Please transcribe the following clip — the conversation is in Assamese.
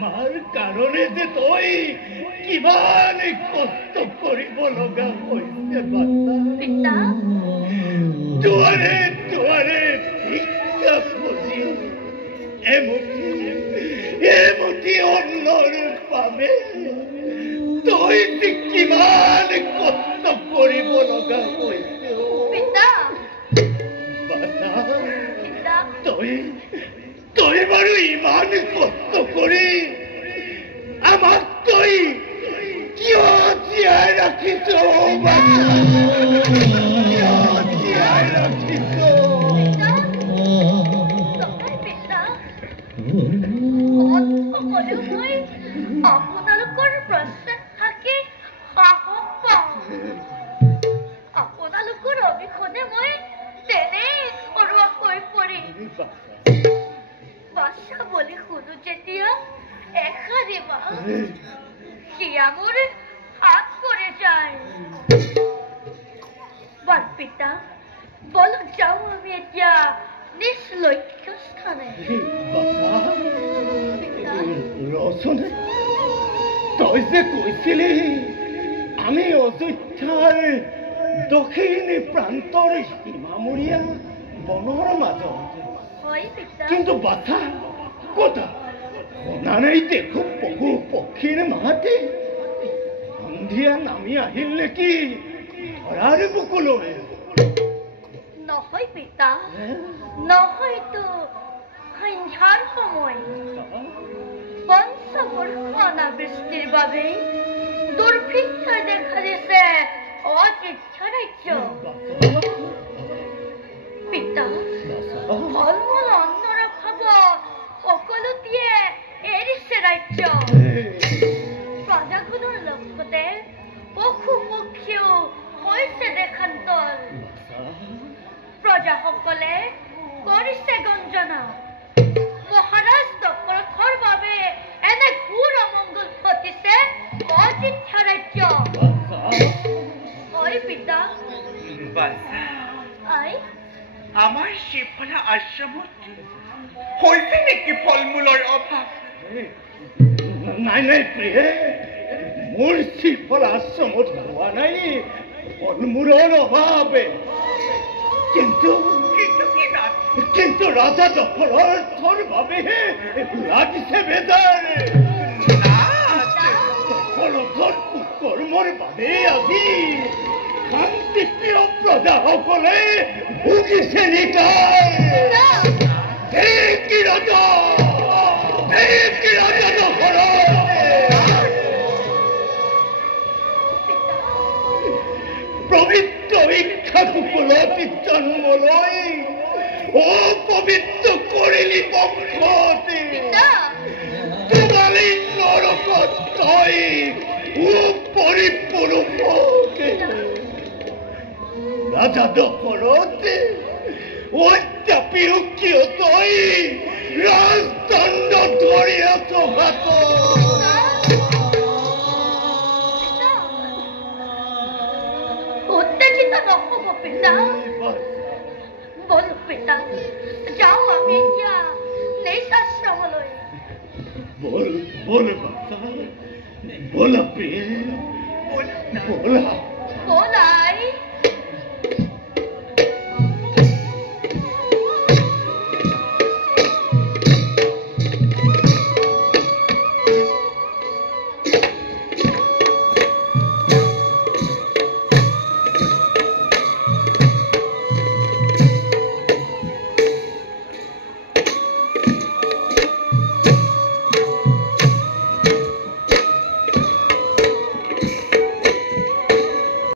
আমার কারণে যে তুই কিমান কষ্ট করিব লগা হইছে পিতা দুয়ারে দুয়ারে ভিক্ষা খুঁজি এমুঠি অন্যর পাবে তুই যে কিমান কষ্ট করিব লগা হইছে পিতা পিতা তুই বাৰু ইমান কষ্ট কৰি আমাক তই কিয় জীয়াই ৰাখিছ কিয় জীয়াই ৰাখিছ মই আপোনালোকৰ প্ৰস্তাৱ থাকি সাহস পাওঁ আপোনালোকৰ অবিহনে মই তেনে সৰুৱা হৈ পৰিম বাচ্চা বলি শুনো যেতিয়া এষাৰি কিয়া মোৰ হাত পৰি যায় পিতা বলক যাওঁ আমি এতিয়া নিজ লক্ষ্য স্থানে ৰচনে তই যে কৈছিলি আমি অযোধ্যাৰ দক্ষিণ প্ৰান্তৰ সীমামূৰীয়া বনৰ মাজত কিন্তু বাধা কথা শুনা নাই দেখো পশু পক্ষীৰ মাতে সন্ধিয়া নামি আহিল নেকি ধৰাৰ বুকুলৈ নহয় পিতা নহয়তো সন্ধ্যাৰ সময় পঞ্চবৰ্ষ অনাবৃষ্টিৰ বাবে দুৰ্ভিক্ষই দেখা দিছে অযোধ্যা ৰাজ্য পিতা ফল মূল অন্নৰ অভাৱত সকলোটিয়ে এৰিছে ৰাজ্য প্ৰজাজনৰ লগতে পশু পক্ষীও হৈছে দেশান্তৰ প্ৰজাসকলে কৰিছে গঞ্জনা মহাৰাজ দশৰথৰ বাবে এনে ঘোৰ অমংগল ঘটিছে অযোধ্যা ৰাজ্য ঐ পিতা আমাৰ শ্ৰীফলা আশ্ৰমত হৈছে নেকি ফল মূলৰ অভাৱ নাই নাই প্ৰিয়ে মোৰ শ্ৰীফলা আশ্ৰমত হোৱা নাই ফল মূলৰ অভাৱে কিন্তু ৰাজা দশৰথৰ বাবেহে লাগিছে বেজাৰ দশৰথৰ কুকৰ্মৰ বাবে আজি শান্তিপ্ৰিয় প্ৰজাসকলে ভুগিছে নিকায় পবিত্ৰ শিক্ষা কুকুলত জন্ম লৈ অপবিত্ৰ কৰিলি বংশতি তোমালি নৰকত তই পৰিপুৰুষকে ৰাজা দশৰথে অত্যাপিও কিয় তই ৰাজদণ্ড ধৰি আছ হাতত উত্তেজিত নহব পিতা বলো পিতা যাওঁ আমি এতিয়া নিজ আশ্ৰমলৈ বল বাচ্চা বল প্ৰিয়ে বলা